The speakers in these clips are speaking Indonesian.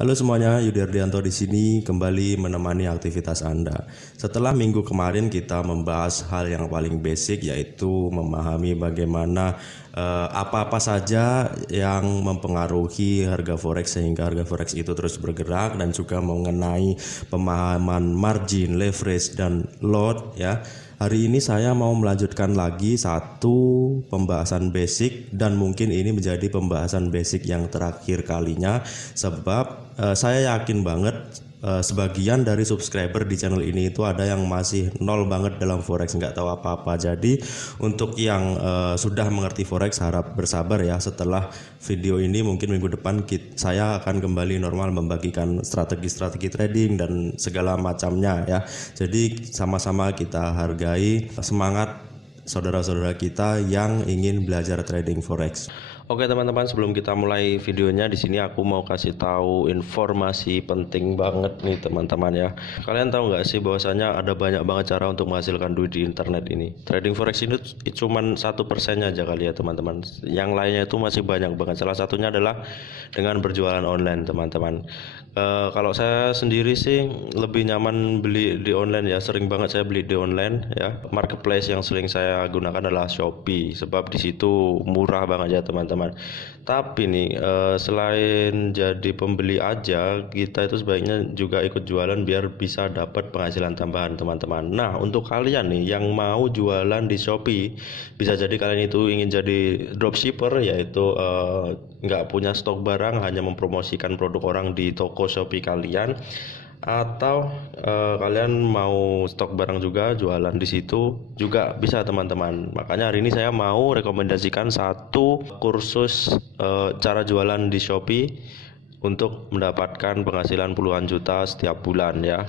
Halo semuanya, Yudi Ardianto di sini kembali menemani aktivitas Anda. Setelah minggu kemarin kita membahas hal yang paling basic, yaitu memahami bagaimana apa-apa saja yang mempengaruhi harga forex sehingga harga forex itu terus bergerak, dan juga mengenai pemahaman margin, leverage, dan load ya. Hari ini saya mau melanjutkan lagi satu pembahasan basic, dan mungkin ini menjadi pembahasan basic yang terakhir kalinya, sebab saya yakin banget sebagian dari subscriber di channel ini itu ada yang masih nol banget dalam forex, nggak tahu apa-apa. Jadi untuk yang sudah mengerti forex, harap bersabar ya. Setelah video ini mungkin minggu depan saya akan kembali normal membagikan strategi-strategi trading dan segala macamnya ya. Jadi sama-sama kita hargai semangat saudara-saudara kita yang ingin belajar trading forex. Oke teman-teman, sebelum kita mulai videonya, di sini aku mau kasih tahu informasi penting banget nih teman-teman ya. Kalian tahu nggak sih bahwasanya ada banyak banget cara untuk menghasilkan duit di internet ini. Trading forex ini cuman 1% aja kali ya teman-teman. Yang lainnya itu masih banyak banget. Salah satunya adalah dengan berjualan online teman-teman. Kalau saya sendiri sih lebih nyaman beli di online ya. Sering banget saya beli di online ya. Marketplace yang sering saya gunakan adalah Shopee, sebab di situ murah banget ya teman-teman. Tapi nih selain jadi pembeli aja, kita itu sebaiknya juga ikut jualan biar bisa dapat penghasilan tambahan teman-teman. Nah, untuk kalian nih yang mau jualan di Shopee, bisa jadi kalian itu ingin jadi dropshipper, yaitu nggak punya stok barang, hanya mempromosikan produk orang di toko Shopee kalian, atau kalian mau stok barang juga jualan di situ juga bisa teman-teman. Makanya hari ini saya mau rekomendasikan satu kursus cara jualan di Shopee untuk mendapatkan penghasilan puluhan juta setiap bulan ya.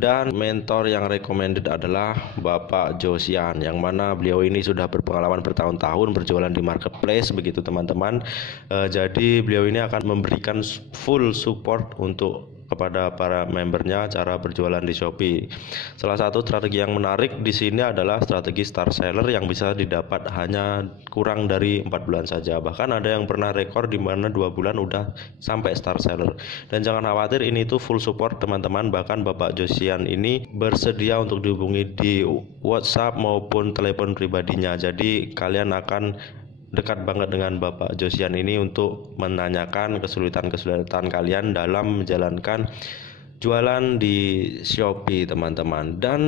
Dan mentor yang recommended adalah Bapak Josian, yang mana beliau ini sudah berpengalaman bertahun-tahun berjualan di marketplace begitu teman-teman. Jadi beliau ini akan memberikan full support untuk kepada para membernya cara berjualan di Shopee. Salah satu strategi yang menarik di sini adalah strategi star seller yang bisa didapat hanya kurang dari 4 bulan saja. Bahkan ada yang pernah rekor di mana 2 bulan udah sampai star seller. Dan jangan khawatir, ini tuh full support teman-teman. Bahkan Bapak Josian ini bersedia untuk dihubungi di WhatsApp maupun telepon pribadinya. Jadi kalian akan dekat banget dengan Bapak Josian ini untuk menanyakan kesulitan-kesulitan kalian dalam menjalankan jualan di Shopee teman-teman. Dan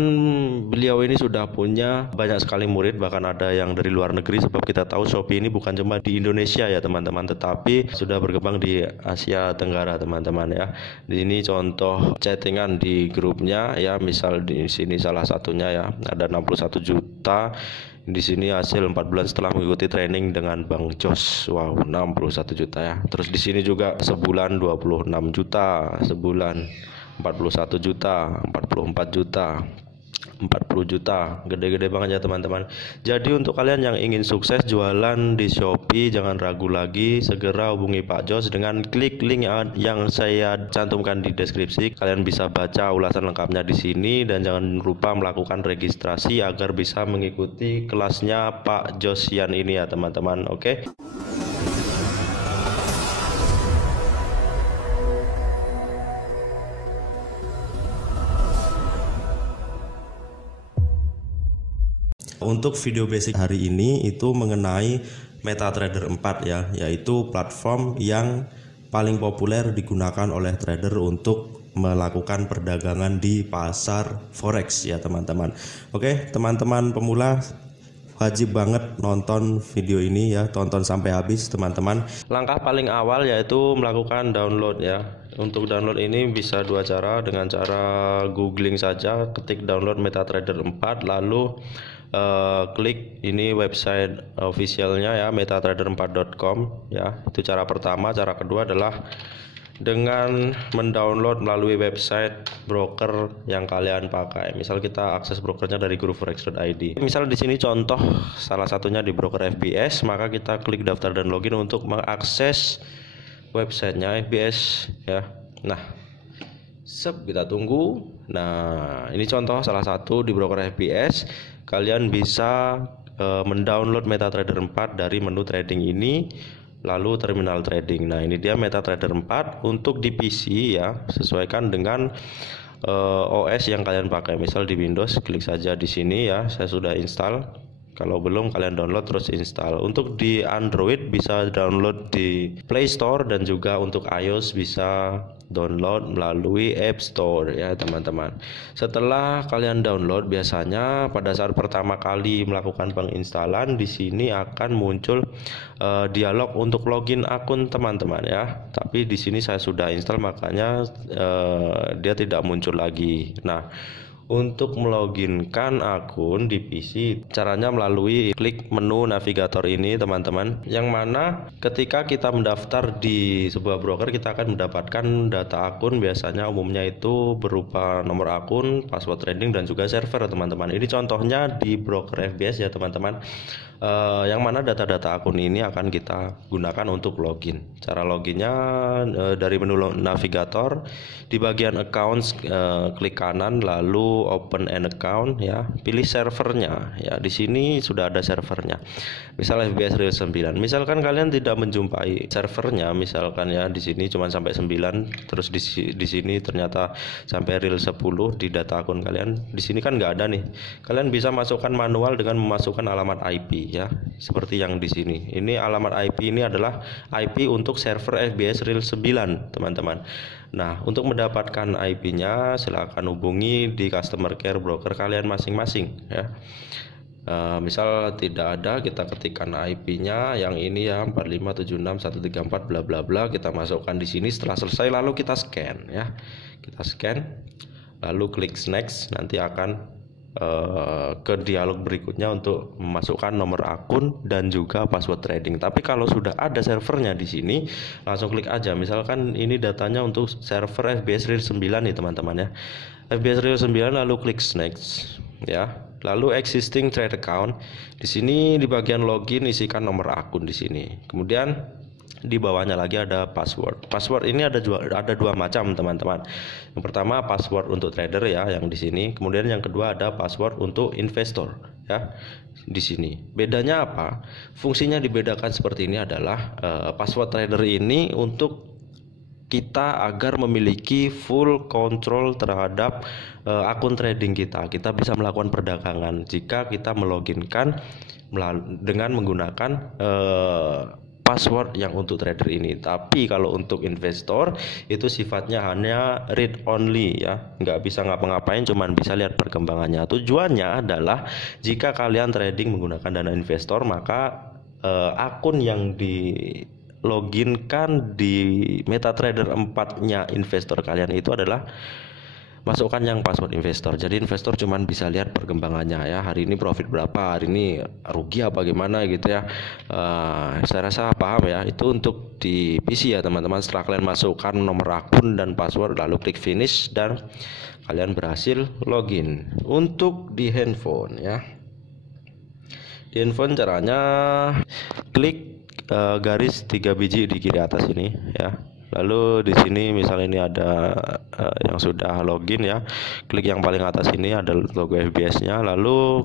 beliau ini sudah punya banyak sekali murid, bahkan ada yang dari luar negeri, sebab kita tahu Shopee ini bukan cuma di Indonesia ya teman-teman, tetapi sudah berkembang di Asia Tenggara teman-teman ya. Di sini contoh chattingan di grupnya ya, misal di sini salah satunya ya, ada 61 juta. Di sini hasil 4 bulan setelah mengikuti training dengan Bang Jos. Wow, 61 juta ya. Terus di sini juga sebulan 26 juta, sebulan 41 juta, 44 juta, 40 juta, gede-gede banget ya teman-teman. Jadi untuk kalian yang ingin sukses jualan di Shopee, jangan ragu lagi, segera hubungi Pak Jos dengan klik link yang saya cantumkan di deskripsi. Kalian bisa baca ulasan lengkapnya di sini, dan jangan lupa melakukan registrasi agar bisa mengikuti kelasnya Pak Josian ini ya teman-teman. Oke. Untuk video basic hari ini itu mengenai MetaTrader 4 ya, yaitu platform yang paling populer digunakan oleh trader untuk melakukan perdagangan di pasar forex ya teman-teman. Oke, teman-teman pemula wajib banget nonton video ini ya, tonton sampai habis teman-teman. Langkah paling awal yaitu melakukan download ya. Untuk download ini bisa dua cara, dengan cara googling saja, ketik download MetaTrader 4, lalu klik ini website officialnya ya, metatrader4.com ya. Itu cara pertama. Cara kedua adalah dengan mendownload melalui website broker yang kalian pakai. Misal kita akses brokernya dari guruforex.id. Misal di sini contoh salah satunya di broker FBS, maka kita klik daftar dan login untuk mengakses websitenya FBS ya. Nah, kita tunggu. Nah, ini contoh salah satu di broker FBS. Kalian bisa mendownload MetaTrader 4 dari menu trading ini. lalu terminal trading. Nah, ini dia MetaTrader 4 untuk di PC ya, sesuaikan dengan OS yang kalian pakai. Misal di Windows, klik saja di sini ya, saya sudah install. Kalau belum, kalian download terus install. Untuk di Android bisa download di Play Store, dan juga untuk iOS bisa download melalui App Store ya teman-teman. Setelah kalian download, biasanya pada saat pertama kali melakukan penginstalan, di sini akan muncul dialog untuk login akun teman-teman ya. Tapi di sini saya sudah install, makanya dia tidak muncul lagi. Nah, untuk meloginkan akun di PC, caranya melalui klik menu navigator ini teman-teman, yang mana ketika kita mendaftar di sebuah broker, kita akan mendapatkan data akun. Biasanya umumnya itu berupa nomor akun, password trading, dan juga server teman-teman. Ini contohnya di broker FBS ya teman-teman, yang mana data-data akun ini akan kita gunakan untuk login. Cara loginnya dari menu navigator, di bagian accounts klik kanan, lalu open an account ya, pilih servernya ya. Di sini sudah ada servernya, misal FBS Real 9. Misalkan kalian tidak menjumpai servernya, misalkan ya di sini cuma sampai 9, terus di sini ternyata sampai Real 10 di data akun kalian, di sini kan nggak ada nih. Kalian bisa masukkan manual dengan memasukkan alamat IP ya, seperti yang di sini. Ini alamat IP ini adalah IP untuk server FBS Real 9 teman-teman. Nah, untuk mendapatkan IP-nya silakan hubungi di customer care broker kalian masing-masing ya. Misal tidak ada, kita ketikkan IP-nya yang ini ya, 4576134 bla bla bla, kita masukkan di sini. Setelah selesai lalu kita scan ya. Kita scan lalu klik next, nanti akan ke dialog berikutnya untuk memasukkan nomor akun dan juga password trading. Tapi kalau sudah ada servernya di sini, langsung klik aja. Misalkan ini datanya untuk server FBS Real 9 nih teman-teman ya. FBS Real 9, lalu klik next ya. Lalu existing trade account. Di sini di bagian login isikan nomor akun di sini. Kemudian di bawahnya lagi ada password. Password ini ada dua macam teman-teman. Yang pertama password untuk trader ya, yang di sini. Kemudian yang kedua ada password untuk investor ya, di sini. Bedanya apa? Fungsinya dibedakan seperti ini adalah password trader ini untuk kita agar memiliki full control terhadap akun trading kita. Kita bisa melakukan perdagangan jika kita meloginkan dengan menggunakan password yang untuk trader ini. Tapi kalau untuk investor itu sifatnya hanya read only ya, nggak bisa ngapa-ngapain, cuman bisa lihat perkembangannya. Tujuannya adalah jika kalian trading menggunakan dana investor, maka akun yang di loginkan di MetaTrader 4-nya investor kalian itu adalah masukkan yang password investor. Jadi investor cuman bisa lihat perkembangannya ya, hari ini profit berapa, hari ini rugi apa gimana gitu ya. Saya rasa paham ya. Itu untuk di PC ya teman-teman. Setelah kalian masukkan nomor akun dan password, lalu klik finish, dan kalian berhasil login. Untuk di handphone ya, di handphone caranya klik garis 3 biji di kiri atas ini ya. Lalu di sini misalnya ini ada yang sudah login ya, klik yang paling atas ini ada logo FBS-nya. Lalu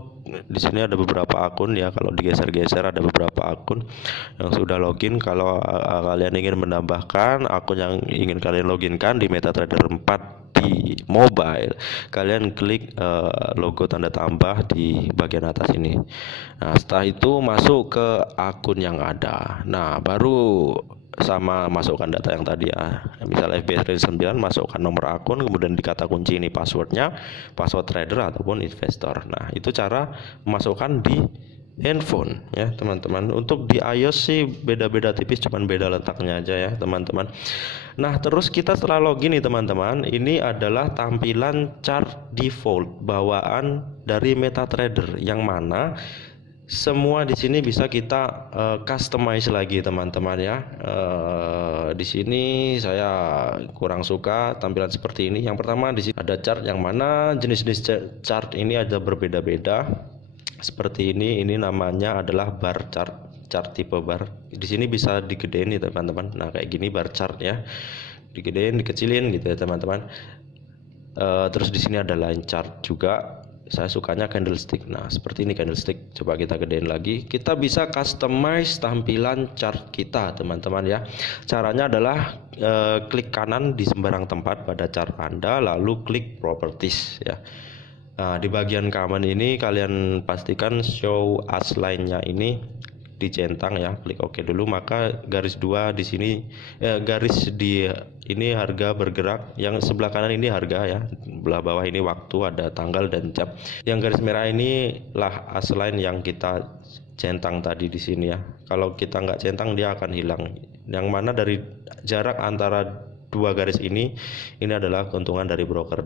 di sini ada beberapa akun ya, kalau digeser-geser ada beberapa akun yang sudah login. Kalau kalian ingin menambahkan akun yang ingin kalian loginkan di MetaTrader 4 di mobile, kalian klik logo tanda tambah di bagian atas ini. Nah, setelah itu masuk ke akun yang ada. Nah, baru sama masukkan data yang tadi ya, misal FBS Real 9, masukkan nomor akun, kemudian di kata kunci ini passwordnya, password trader ataupun investor. Nah, itu cara memasukkan di handphone ya teman-teman. Untuk di iOS sih beda-beda tipis, cuman beda letaknya aja ya teman-teman. Nah, terus kita setelah login nih teman-teman, ini adalah tampilan chart default bawaan dari MetaTrader, yang mana semua di sini bisa kita customize lagi teman-teman ya. Di sini saya kurang suka tampilan seperti ini. Yang pertama, di sini ada chart, yang mana jenis-jenis chart ini ada berbeda-beda. Seperti ini namanya adalah bar chart, chart tipe bar. Di sini bisa digedein nih teman-teman. Nah, kayak gini bar chart ya. Digedein, dikecilin gitu ya teman-teman. Terus di sini ada line chart juga. saya sukanya candlestick. Nah, seperti ini candlestick. Coba kita gedein lagi. Kita bisa customize tampilan chart kita, teman-teman ya. Caranya adalah klik kanan di sembarang tempat pada chart Anda, lalu klik properties ya. Nah, di bagian common ini kalian pastikan show as line-nya ini dicentang ya, klik OK dulu. Maka garis 2 di sini garis di ini harga bergerak, yang sebelah kanan ini harga ya, belah bawah ini waktu, ada tanggal dan jam. Yang garis merah ini lah as line yang kita centang tadi di sini ya. Kalau kita nggak centang dia akan hilang. Yang mana dari jarak antara dua garis ini adalah keuntungan dari broker.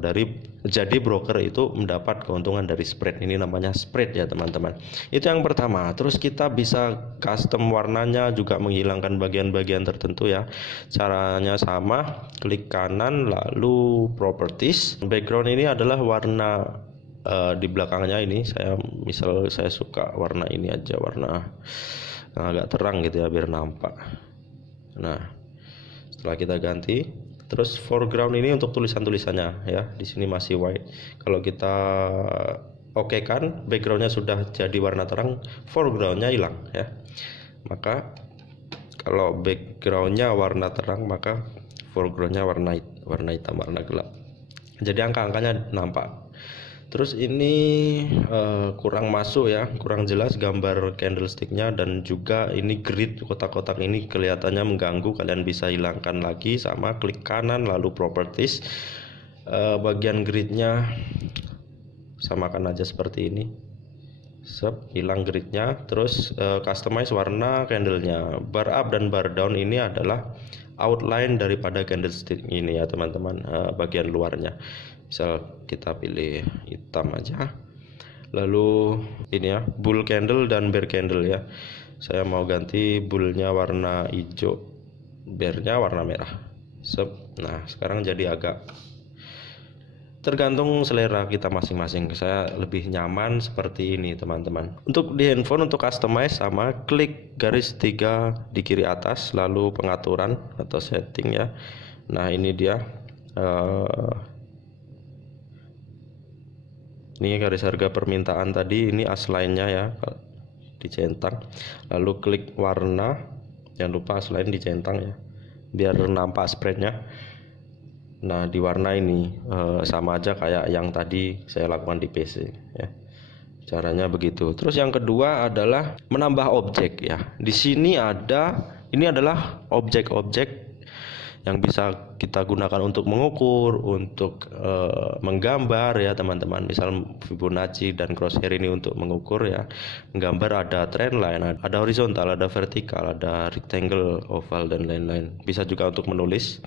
Jadi broker itu mendapat keuntungan dari spread. Ini namanya spread ya teman-teman. Itu yang pertama. Terus kita bisa custom warnanya, juga menghilangkan bagian-bagian tertentu ya. Caranya sama, klik kanan lalu properties. Background ini adalah warna di belakangnya ini. Saya suka warna ini aja, warna yang agak terang gitu ya, biar nampak. Nah, setelah kita ganti, terus foreground ini untuk tulisan-tulisannya ya, di sini masih white. Kalau kita oke kan, backgroundnya sudah jadi warna terang, foregroundnya hilang ya. Maka kalau backgroundnya warna terang, maka foregroundnya warna hitam, warna gelap. Jadi angka-angkanya nampak. Terus ini kurang masuk ya, kurang jelas gambar candlesticknya, dan juga ini grid kotak-kotak ini kelihatannya mengganggu. Kalian bisa hilangkan lagi, sama klik kanan lalu properties. Bagian gridnya samakan aja seperti ini. Hilang gridnya. Terus customize warna candlenya. Bar up dan bar down ini adalah outline daripada candlestick ini ya teman-teman, bagian luarnya. Misal kita pilih hitam aja, lalu ini ya, bull candle dan bear candle ya. Saya mau ganti bullnya warna hijau, bearnya warna merah. Nah sekarang jadi agak tergantung selera kita masing-masing. Saya lebih nyaman seperti ini teman-teman. Untuk di handphone, untuk customize sama klik garis 3 di kiri atas, lalu pengaturan atau setting ya. Nah ini dia, ini garis harga permintaan tadi, ini as line-nya ya, dicentang. Lalu klik warna, jangan lupa as line dicentang ya, biar nampak spreadnya. Nah di warna ini sama aja kayak yang tadi saya lakukan di PC ya. Caranya begitu. Terus yang kedua adalah menambah objek ya. Di sini ini adalah objek-objek yang bisa kita gunakan untuk mengukur, untuk menggambar ya teman-teman. Misal Fibonacci dan crosshair ini untuk mengukur ya. Menggambar ada trend line, ada horizontal, ada vertikal, ada rectangle, oval dan lain-lain. Bisa juga untuk menulis.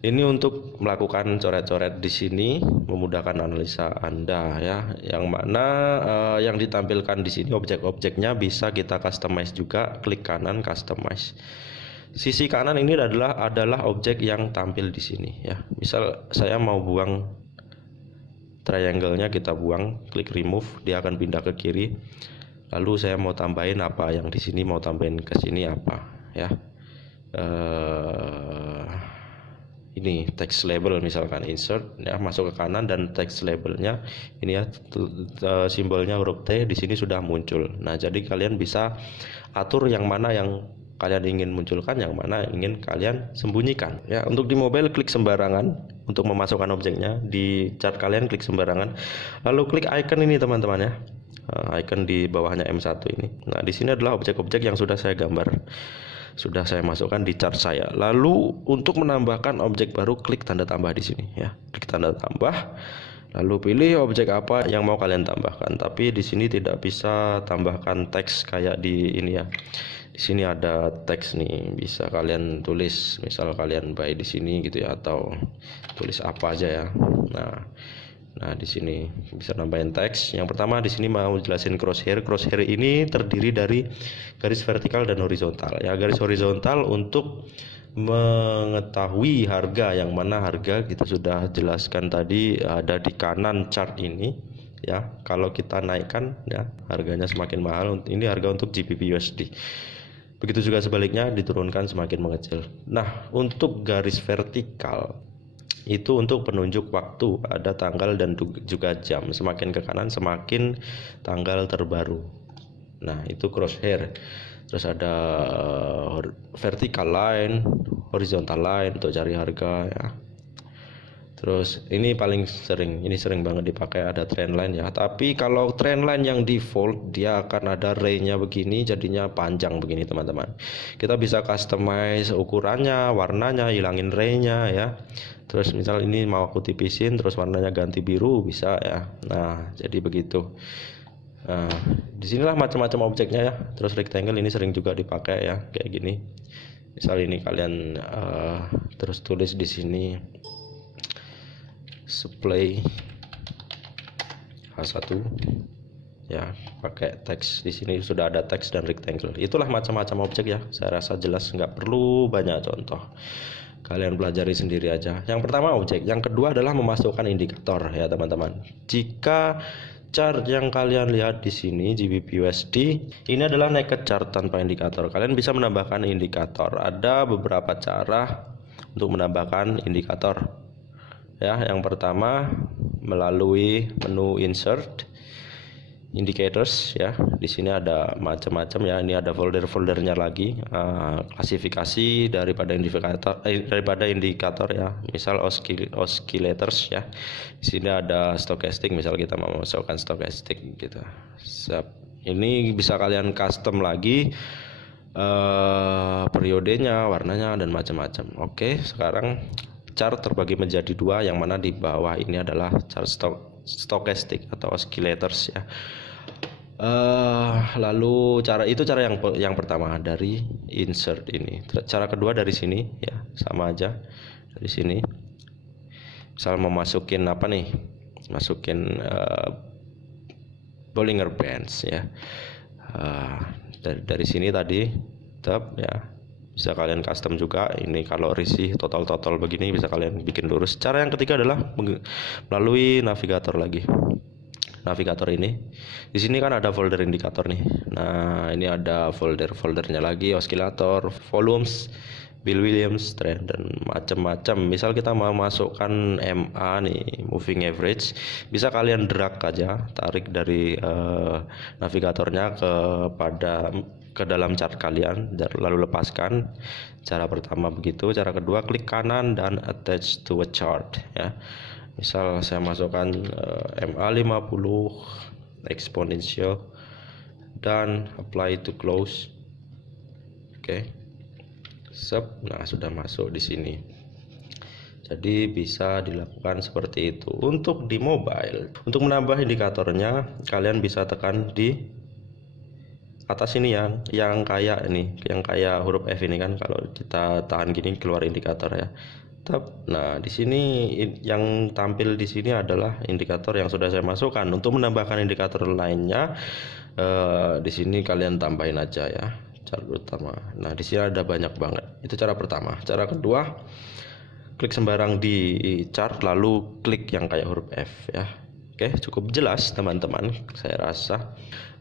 Ini untuk melakukan coret-coret di sini, memudahkan analisa Anda ya. Yang mana yang ditampilkan di sini objek-objeknya bisa kita customize juga. Klik kanan customize. Sisi kanan ini adalah objek yang tampil di sini ya. Misal saya mau buang triangle-nya, kita buang, klik remove, dia akan pindah ke kiri. Lalu saya mau tambahin apa yang di sini, mau tambahin ke sini apa ya. Ini text label misalkan, insert ya, masuk ke kanan, dan text labelnya ini ya, simbolnya huruf T di sini sudah muncul. Nah jadi kalian bisa atur yang mana yang kalian ingin munculkan, yang mana ingin kalian sembunyikan ya. Untuk di mobile klik sembarangan untuk memasukkan objeknya, di chart kalian klik sembarangan, lalu klik icon ini teman-teman ya, icon di bawahnya M1 ini. Nah di sini adalah objek-objek yang sudah saya gambar, sudah saya masukkan di chart saya. Lalu untuk menambahkan objek baru, klik tanda tambah di sini ya, klik tanda tambah, lalu pilih objek apa yang mau kalian tambahkan. Tapi di sini tidak bisa tambahkan teks kayak di ini ya. Di sini ada teks nih, bisa kalian tulis, misal kalian buy di sini gitu ya, atau tulis apa aja ya. Nah di sini bisa nambahin teks. Yang pertama di sini mau jelasin crosshair. Crosshair ini terdiri dari garis vertikal dan horizontal ya. Garis horizontal untuk mengetahui harga, yang mana harga kita sudah jelaskan tadi ada di kanan chart ini ya. Kalau kita naikkan ya, harganya semakin mahal. Ini harga untuk GBP USD. Begitu juga sebaliknya, diturunkan semakin mengecil. Nah untuk garis vertikal itu untuk penunjuk waktu, ada tanggal dan juga jam. Semakin ke kanan semakin tanggal terbaru. Nah, itu crosshair. Terus ada vertical line, horizontal line untuk cari harga ya. Terus ini paling sering, ini sering banget dipakai, ada trend line ya. Tapi kalau trend line yang default dia akan ada ray-nya begini, jadinya panjang begini teman-teman. Kita bisa customize ukurannya, warnanya, hilangin ray-nya ya. Terus misal ini mau aku tipisin, terus warnanya ganti biru bisa ya. Nah, jadi begitu. Nah, disinilah macam-macam objeknya ya. Terus rectangle ini sering juga dipakai ya, kayak gini. Misal ini kalian terus tulis di sini supply H1 ya, pakai teks. Di sini sudah ada teks dan rectangle. Itulah macam-macam objek ya. Saya rasa jelas, nggak perlu banyak contoh. Kalian pelajari sendiri aja. Yang pertama objek, yang kedua adalah memasukkan indikator ya teman-teman. Jika chart yang kalian lihat di sini GBP USD ini adalah naked chart tanpa indikator, kalian bisa menambahkan indikator. Ada beberapa cara untuk menambahkan indikator. Ya, yang pertama melalui menu insert indicators ya. Di sini ada macam-macam ya. Ini ada folder-foldernya lagi, klasifikasi daripada indikator ya. Misal oscillators ya. Di sini ada stochastic, misal kita mau masukkan stochastic gitu. Ini bisa kalian custom lagi periodenya, warnanya dan macam-macam. Oke, sekarang chart terbagi menjadi dua, yang mana di bawah ini adalah chart stochastic atau oscillators ya. Lalu cara yang pertama dari insert ini. Cara kedua dari sini ya, sama aja dari sini. Misal mau masukin apa nih? Masukin Bollinger Bands ya. Dari sini tadi tab ya. Bisa kalian custom juga. Ini kalau risih total begini bisa kalian bikin lurus. Cara yang ketiga adalah melalui navigator lagi. Navigator ini. Di sini kan ada folder indikator nih. Nah, ini ada foldernya lagi, oscillator, volumes, Bill Williams, trend dan macam-macam. Misal kita mau masukkan MA nih, moving average, bisa kalian drag aja, tarik dari navigatornya ke dalam chart kalian, lalu lepaskan. Cara pertama begitu. Cara kedua klik kanan dan attach to a chart ya. Misal saya masukkan MA50 exponential dan apply to close. Oke. Nah, sudah masuk di sini. Jadi bisa dilakukan seperti itu. Untuk di mobile, untuk menambah indikatornya kalian bisa tekan di atas ini yang kayak ini, yang kayak huruf F ini kan, kalau kita tahan gini keluar indikator ya. Nah, di sini yang tampil di sini adalah indikator yang sudah saya masukkan. Untuk menambahkan indikator lainnya di sini kalian tambahin aja ya. Cara utama. Nah, di sini ada banyak banget. Itu cara pertama. Cara kedua, klik sembarang di chart lalu klik yang kayak huruf F ya. Oke, cukup jelas teman-teman, saya rasa.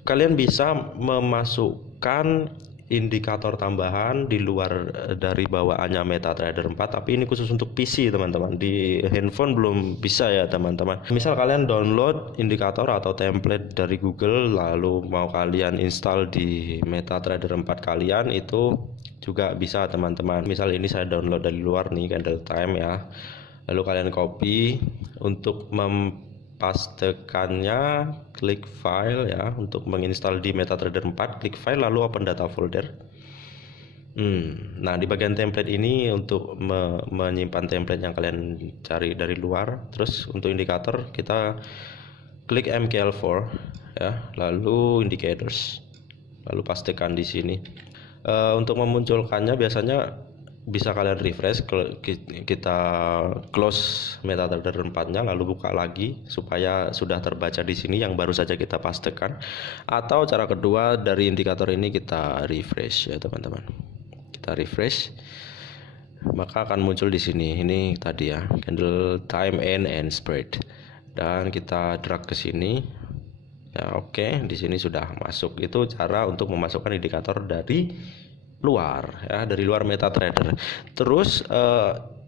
Kalian bisa memasukkan indikator tambahan di luar dari bawaannya MetaTrader 4, tapi ini khusus untuk PC teman-teman. Di handphone belum bisa ya teman-teman. Misal kalian download indikator atau template dari Google lalu mau kalian install di MetaTrader 4 kalian, itu juga bisa teman-teman. Misal ini saya download dari luar nih, Candle Time ya. Lalu kalian copy. Untuk pastekannya klik file ya. Untuk menginstal di MetaTrader 4 klik file lalu open data folder. Nah, di bagian template ini untuk menyimpan template yang kalian cari dari luar. Terus untuk indikator kita klik MKL4 ya, lalu indicators, lalu pastekan di sini. Untuk memunculkannya biasanya bisa kalian refresh, kita close MetaTrader 4-nya lalu buka lagi supaya sudah terbaca di sini yang baru saja kita pastekan. Atau cara kedua, dari indikator ini kita refresh ya teman-teman. Kita refresh, maka akan muncul di sini. Ini tadi ya, candle time and spread. Dan kita drag ke sini. Ya, oke, di sini sudah masuk. Itu cara untuk memasukkan indikator dari luar ya, dari luar MetaTrader. Terus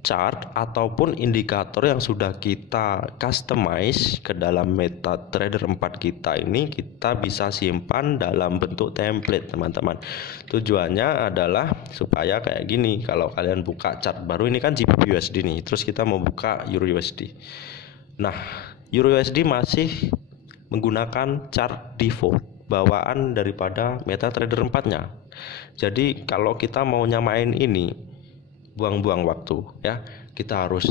chart ataupun indikator yang sudah kita customize ke dalam MetaTrader 4 kita ini, kita bisa simpan dalam bentuk template teman-teman. Tujuannya adalah supaya kayak gini, kalau kalian buka chart baru, ini kan GBP USD nih, terus kita mau buka Euro USD. Nah, Euro USD masih menggunakan chart default bawaan daripada MetaTrader 4-nya. Jadi kalau kita mau nyamain ini, buang-buang waktu ya, kita harus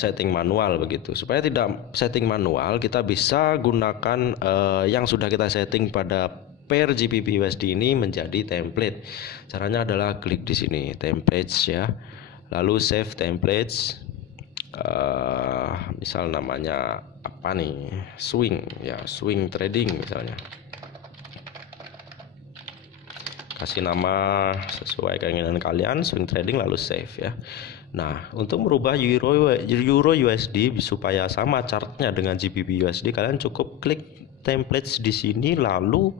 setting manual begitu. Supaya tidak setting manual, kita bisa gunakan yang sudah kita setting pada pair GBP USD ini menjadi template. Caranya adalah klik di sini templates ya, lalu save templates. Misal namanya apa nih, swing ya, swing trading misalnya, kasih nama sesuai keinginan kalian, swing trading, lalu save ya. Nah, untuk merubah Euro USD supaya sama chartnya dengan GBP USD, kalian cukup klik templates di sini, lalu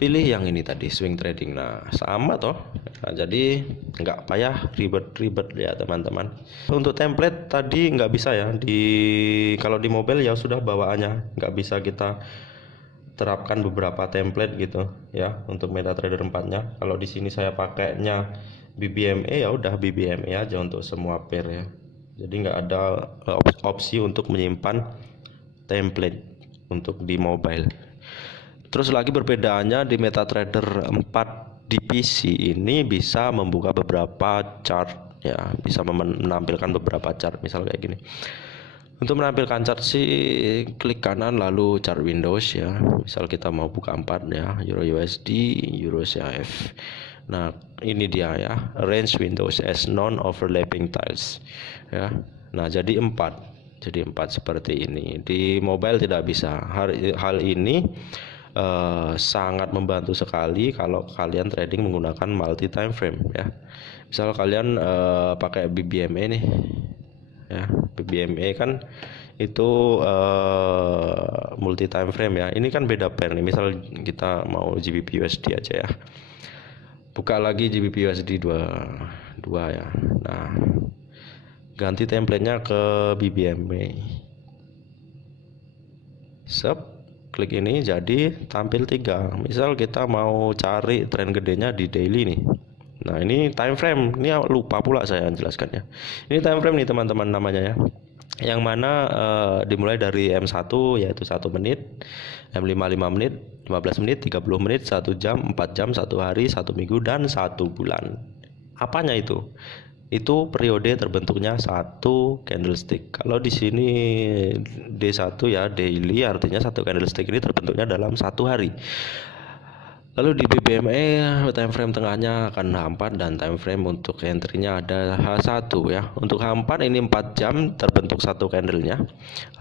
pilih yang ini tadi, swing trading. Nah, sama toh. Nah, jadi nggak payah ribet-ribet ya teman-teman. Untuk template tadi nggak bisa ya, kalau di mobile ya sudah bawaannya, nggak bisa kita terapkan beberapa template gitu ya untuk MetaTrader 4-nya. Kalau di sini saya pakainya BBME, ya udah BBME aja untuk semua pair ya. Jadi nggak ada opsi untuk menyimpan template untuk di mobile. Terus lagi perbedaannya di MetaTrader 4 di PC ini bisa membuka beberapa chart ya, bisa menampilkan beberapa chart, misal kayak gini. Untuk menampilkan chart sih klik kanan lalu chart Windows ya. Misal kita mau buka 4 ya, Euro USD, Euro CHF. Nah, ini dia ya, range Windows as non-overlapping tiles ya. Nah, jadi 4. Jadi 4 seperti ini. Di mobile tidak bisa. Hal ini sangat membantu sekali kalau kalian trading menggunakan multi time frame ya. Misal kalian pakai BBME nih ya, BBME kan itu multi time frame ya. Ini kan beda pair nih. Misal kita mau GBP USD aja ya, buka lagi GBP USD 2 ya. Nah, ganti templatenya ke BBME, klik ini, jadi tampil 3. Misal kita mau cari tren gedenya di daily nih. Nah, ini time frame, ini lupa pula saya menjelaskannya. Ini time frame nih teman-teman namanya ya. Yang mana dimulai dari M1 yaitu 1 menit, M5 5 menit, 15 menit, 30 menit, 1 jam, 4 jam, 1 hari, 1 minggu, dan 1 bulan. Apanya itu? Itu periode terbentuknya 1 candlestick. Kalau di sini D1 ya, daily, artinya 1 candlestick ini terbentuknya dalam 1 hari. Lalu di BBME time frame tengahnya akan H4 dan time frame untuk entry-nya ada H1 ya. Untuk H4 ini 4 jam terbentuk 1 candle-nya.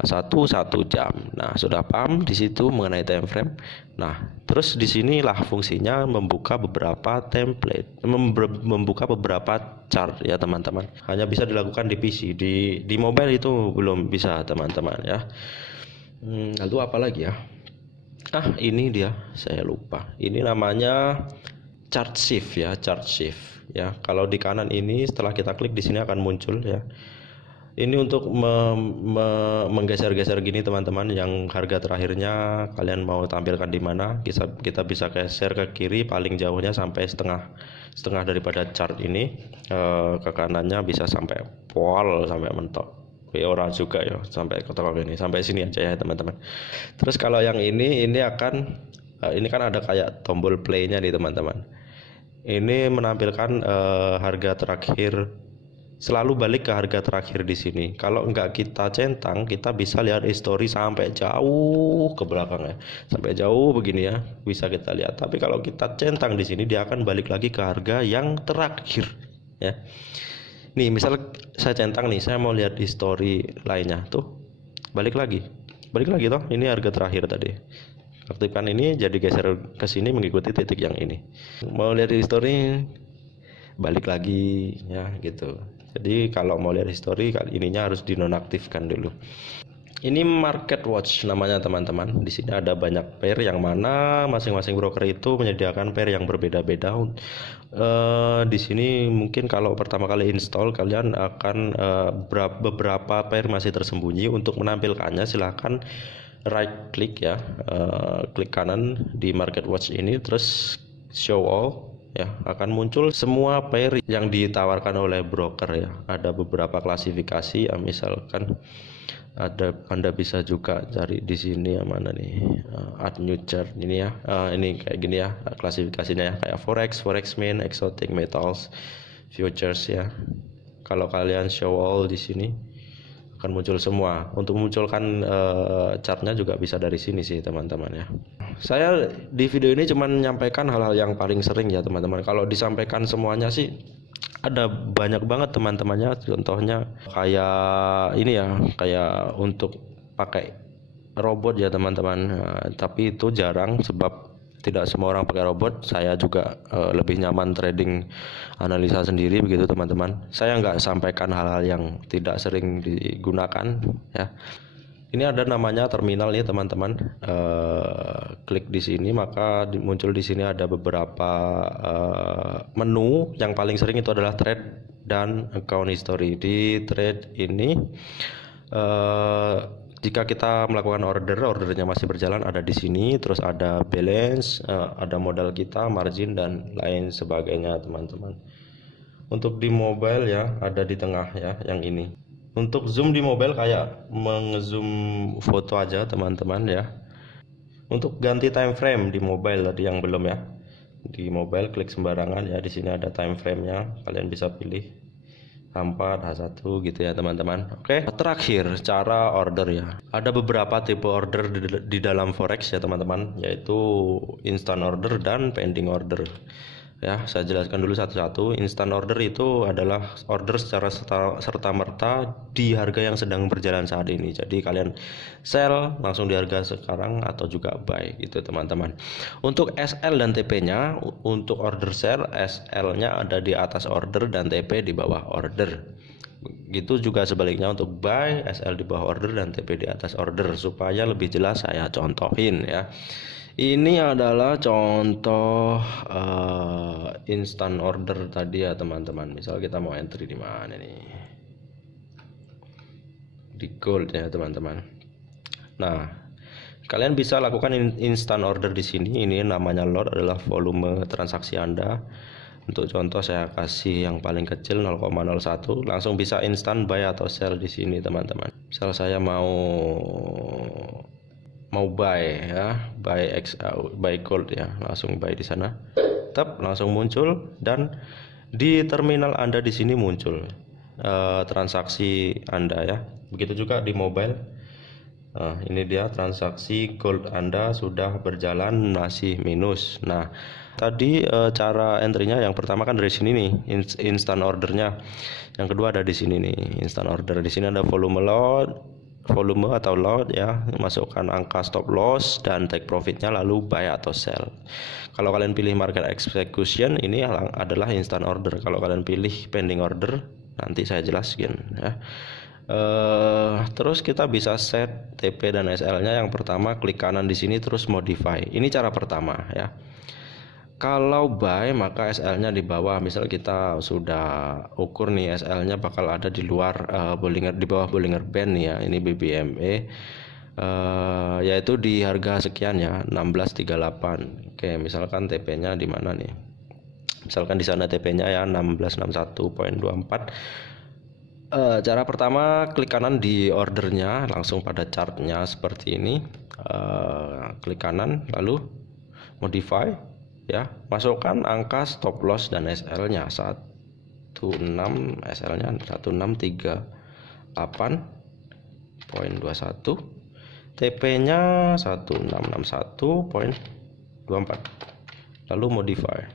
H1 1 jam. Nah, sudah paham di situ mengenai time frame. Nah, terus di sinilah fungsinya membuka beberapa template, membuka beberapa chart ya teman-teman. Hanya bisa dilakukan di PC, di mobile itu belum bisa teman-teman ya. Lalu apa lagi ya? Ini dia, saya lupa. Ini namanya chart shift ya, chart shift ya. Kalau di kanan ini setelah kita klik di sini akan muncul ya. Ini untuk menggeser-geser gini teman-teman, yang harga terakhirnya kalian mau tampilkan di mana, kita bisa geser ke kiri paling jauhnya sampai setengah daripada chart ini, ke kanannya bisa sampai pol, sampai mentok. Orang juga ya, sampai ke toko ini, sampai sini aja ya teman-teman. Terus kalau yang ini akan ini kan ada kayak tombol play-nya nih teman-teman. Ini menampilkan harga terakhir, selalu balik ke harga terakhir di sini. Kalau enggak kita centang, kita bisa lihat history sampai jauh ke belakang ya, sampai jauh begini ya, bisa kita lihat. Tapi kalau kita centang di sini, dia akan balik lagi ke harga yang terakhir ya. Nih, misal saya centang nih, saya mau lihat history lainnya, tuh balik lagi toh, ini harga terakhir tadi. Aktifkan ini, jadi geser ke sini mengikuti titik yang ini. Mau lihat history, balik lagi ya gitu. Jadi kalau mau lihat history, ininya harus dinonaktifkan dulu. Ini market watch namanya teman-teman. Di sini ada banyak pair yang mana masing-masing broker itu menyediakan pair yang berbeda-beda. Di sini mungkin kalau pertama kali install kalian akan beberapa pair masih tersembunyi. Untuk menampilkannya silahkan right click ya, klik kanan di market watch ini, terus show all ya, akan muncul semua pair yang ditawarkan oleh broker ya. Ada beberapa klasifikasi ya, misalkan Anda bisa juga cari di sini yang mana nih, add new chart ini ya, ini kayak gini ya klasifikasinya ya, kayak forex main, exotic metals, futures ya. Kalau kalian show all di sini akan muncul semua. Untuk memunculkan chartnya juga bisa dari sini sih teman-teman ya. Saya di video ini cuma menyampaikan hal-hal yang paling sering ya teman-teman. Kalau disampaikan semuanya sih ada banyak banget teman-temannya. Contohnya kayak ini ya, kayak untuk pakai robot ya teman-teman. Tapi itu jarang sebab tidak semua orang pakai robot. Saya juga lebih nyaman trading analisa sendiri begitu teman-teman. Saya nggak sampaikan hal-hal yang tidak sering digunakan ya. Ini ada namanya terminal nih teman-teman. Klik di sini maka muncul di sini ada beberapa menu. Yang paling sering itu adalah trade dan account history. Di trade ini jika kita melakukan ordernya masih berjalan ada di sini, terus ada balance, ada modal kita, margin dan lain sebagainya teman-teman. Untuk di mobile ya ada di tengah ya yang ini. Untuk zoom di mobile kayak mengezoom foto aja teman-teman ya. Untuk ganti time frame di mobile tadi yang belum ya. Di mobile klik sembarangan ya, di sini ada time frame-nya, kalian bisa pilih H4, H1 gitu ya teman-teman. Oke, terakhir cara order ya. Ada beberapa tipe order di dalam forex ya teman-teman, yaitu instant order dan pending order. Ya, saya jelaskan dulu satu-satu. Instant order itu adalah order secara serta-merta di harga yang sedang berjalan saat ini. Jadi kalian sell langsung di harga sekarang atau juga buy gitu teman-teman. Untuk SL dan TP-nya, untuk order sell SL-nya ada di atas order dan TP di bawah order. Gitu juga sebaliknya untuk buy, SL di bawah order dan TP di atas order. Supaya lebih jelas saya contohin ya. Ini adalah contoh instant order tadi ya teman-teman. Misal kita mau entry di mana nih? Di gold ya teman-teman. Nah, kalian bisa lakukan instant order di sini. Ini namanya lot adalah volume transaksi Anda. Untuk contoh saya kasih yang paling kecil 0,01, langsung bisa instant buy atau sell di sini teman-teman. Misal saya mau buy ya, buy gold ya, langsung buy di sana. Langsung muncul dan di terminal Anda di sini muncul transaksi Anda ya. Begitu juga di mobile. Ini dia transaksi gold Anda sudah berjalan masih minus. Nah, tadi cara entry-nya yang pertama kan dari sini nih, instant ordernya. Yang kedua ada di sini nih, instant order. Di sini ada volume atau lot ya, masukkan angka stop loss dan take profitnya, lalu buy atau sell. Kalau kalian pilih market execution, ini adalah instant order. Kalau kalian pilih pending order, nanti saya jelaskan ya. Terus kita bisa set TP dan SL-nya. Yang pertama klik kanan di sini terus modify. Ini cara pertama ya. Kalau buy maka SL-nya di bawah. Misal kita sudah ukur nih SL-nya bakal ada di luar di bawah Bollinger Band ya. Ini BBME yaitu di harga sekian ya, 1638. Oke, misalkan TP-nya di mana nih? Misalkan di sana TP-nya ya 1661.24. Cara pertama klik kanan di ordernya, langsung pada chartnya seperti ini. Klik kanan lalu modify ya, masukkan angka stop loss dan SL-nya 16, SL-nya 1638.21, TP-nya 1661.24, lalu modify.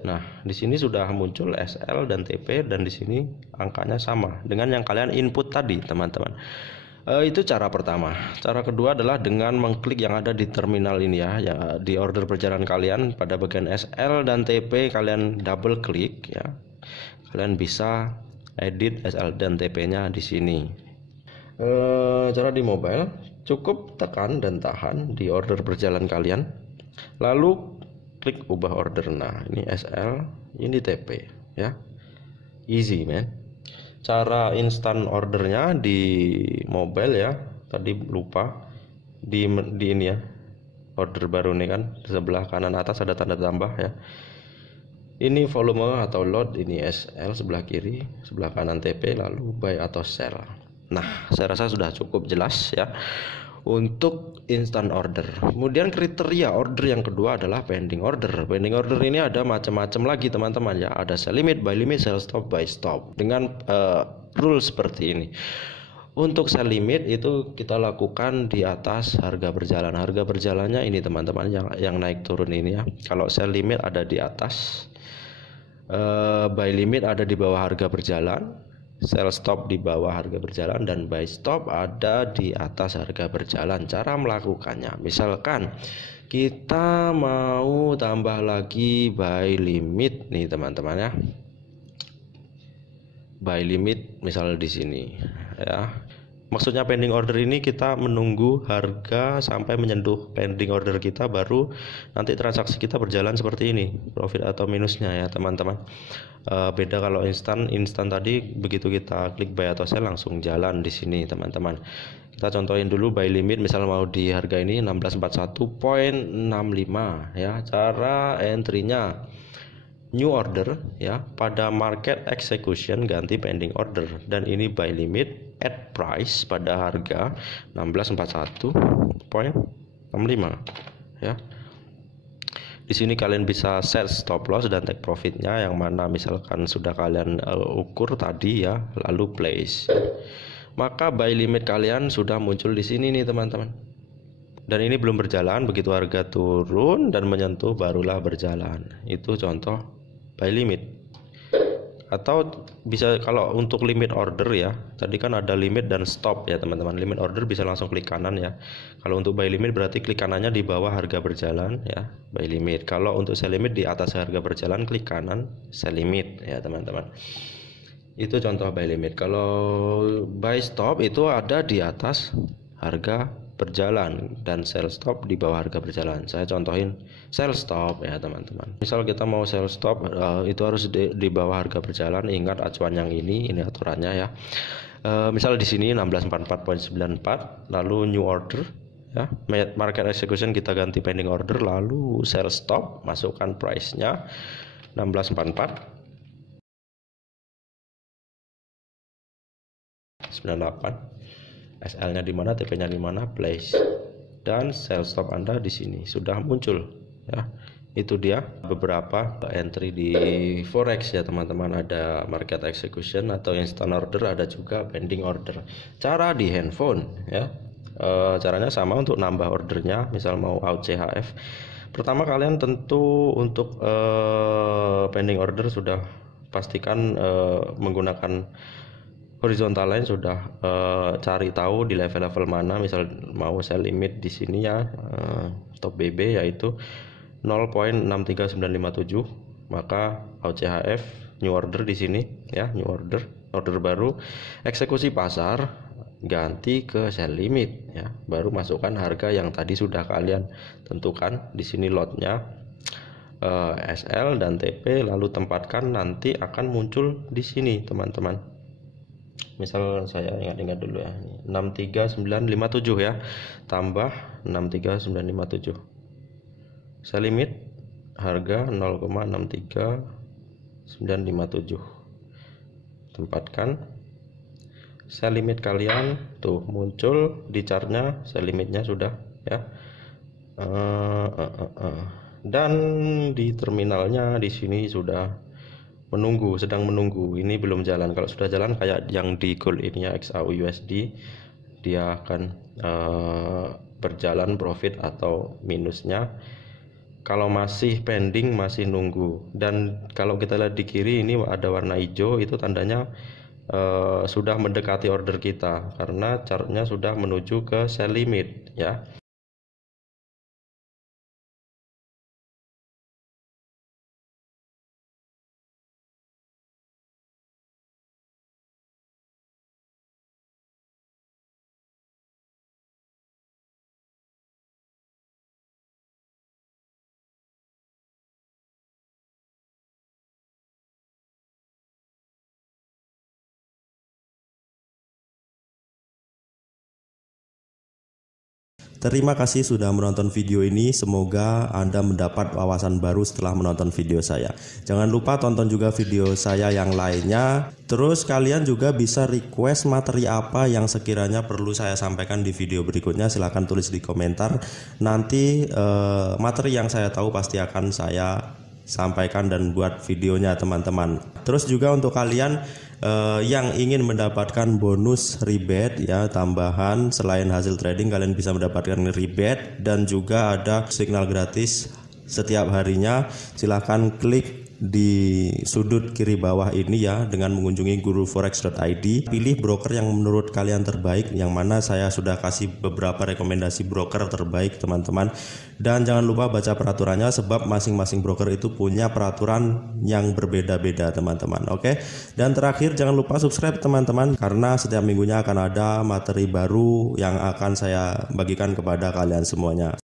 Nah, di sini sudah muncul SL dan TP dan di sini angkanya sama dengan yang kalian input tadi, teman-teman. Itu cara pertama. Cara kedua adalah dengan mengklik yang ada di terminal ini ya, di order perjalanan kalian pada bagian SL dan TP kalian double klik ya. Kalian bisa edit SL dan TP-nya di sini. Cara di mobile cukup tekan dan tahan di order berjalan kalian, lalu klik ubah order. Nah, ini SL, ini TP ya, easy man. Cara instan ordernya di mobile ya, tadi lupa di ini ya, order baru nih kan, di sebelah kanan atas ada tanda tambah ya. Ini volume atau load, ini SL sebelah kiri, sebelah kanan TP, lalu buy atau sell. Nah, saya rasa sudah cukup jelas ya untuk instant order. Kemudian kriteria order yang kedua adalah pending order. Pending order ini ada macam-macam lagi teman-teman ya. Ada sell limit, buy limit, sell stop, buy stop dengan rule seperti ini. Untuk sell limit itu kita lakukan di atas harga berjalan. Harga berjalannya ini teman-teman yang naik turun ini ya. Kalau sell limit ada di atas, buy limit ada di bawah harga berjalan, sell stop di bawah harga berjalan, dan buy stop ada di atas harga berjalan. Cara melakukannya, misalkan kita mau tambah lagi buy limit nih teman-teman ya. Buy limit misal di sini ya. Maksudnya pending order ini kita menunggu harga sampai menyentuh pending order kita, baru nanti transaksi kita berjalan seperti ini, profit atau minusnya ya teman-teman. Beda kalau instan tadi begitu kita klik buy atau sell langsung jalan di sini teman-teman. Kita contohin dulu buy limit misal mau di harga ini 1641.65 ya. Cara entry-nya new order ya, pada market execution ganti pending order, dan ini buy limit add price pada harga 1641.65 ya. Di sini kalian bisa set stop loss dan take profitnya yang mana misalkan sudah kalian ukur tadi ya, lalu place. Maka buy limit kalian sudah muncul di sini nih teman-teman. Dan ini belum berjalan, begitu harga turun dan menyentuh barulah berjalan. Itu contoh buy limit. Atau bisa kalau untuk limit order ya, tadi kan ada limit dan stop ya teman-teman. Limit order bisa langsung klik kanan ya. Kalau untuk buy limit berarti klik kanannya di bawah harga berjalan ya, buy limit. Kalau untuk sell limit di atas harga berjalan, klik kanan sell limit ya teman-teman. Itu contoh buy limit. Kalau buy stop itu ada di atas harga berjalan dan sell stop di bawah harga berjalan. Saya contohin sell stop ya teman-teman. Misal kita mau sell stop, itu harus di bawah harga berjalan. Ingat acuan yang ini aturannya ya. Misal di sini 1644.94, lalu new order ya, market execution kita ganti pending order, lalu sell stop, masukkan price-nya 1644.98. SL-nya di mana, TP-nya di mana, place, dan sell stop Anda di sini sudah muncul ya. Itu dia beberapa entry di forex ya teman-teman. Ada market execution atau instant order, ada juga pending order. Cara di handphone ya, caranya sama untuk nambah ordernya. Misal mau out CHF, pertama kalian tentu untuk pending order sudah pastikan menggunakan horizontal line, sudah cari tahu di level-level mana. Misal mau sell limit di sini ya, top BB yaitu 0.63957, maka OCHF new order di sini ya, new order baru, eksekusi pasar ganti ke sell limit ya, baru masukkan harga yang tadi sudah kalian tentukan di sini lotnya, SL dan TP, lalu tempatkan, nanti akan muncul di sini teman-teman. Misal saya ingat-ingat dulu ya, 63957 ya, tambah 63957, sell limit harga 0,63957, tempatkan sell limit kalian, tuh muncul di chartnya sell limitnya sudah ya. Dan di terminalnya di sini sudah sedang menunggu, ini belum jalan. Kalau sudah jalan kayak yang di gold ini ya, XAU USD, dia akan berjalan profit atau minusnya. Kalau masih pending, masih nunggu. Dan kalau kita lihat di kiri ini ada warna hijau, itu tandanya sudah mendekati order kita, karena chartnya sudah menuju ke sell limit ya. Terima kasih sudah menonton video ini. Semoga Anda mendapat wawasan baru setelah menonton video saya. Jangan lupa tonton juga video saya yang lainnya. Terus kalian juga bisa request materi apa yang sekiranya perlu saya sampaikan di video berikutnya. Silahkan tulis di komentar. Nanti materi yang saya tahu pasti akan saya sampaikan dan buat videonya teman-teman. Terus juga untuk kalian yang ingin mendapatkan bonus rebate ya, tambahan selain hasil trading, kalian bisa mendapatkan rebate dan juga ada signal gratis setiap harinya. Silahkan klik di sudut kiri bawah ini ya dengan mengunjungi guruforex.id. Pilih broker yang menurut kalian terbaik, yang mana saya sudah kasih beberapa rekomendasi broker terbaik teman-teman. Dan jangan lupa baca peraturannya, sebab masing-masing broker itu punya peraturan yang berbeda-beda teman-teman. Oke. Dan terakhir jangan lupa subscribe teman-teman, karena setiap minggunya akan ada materi baru yang akan saya bagikan kepada kalian semuanya.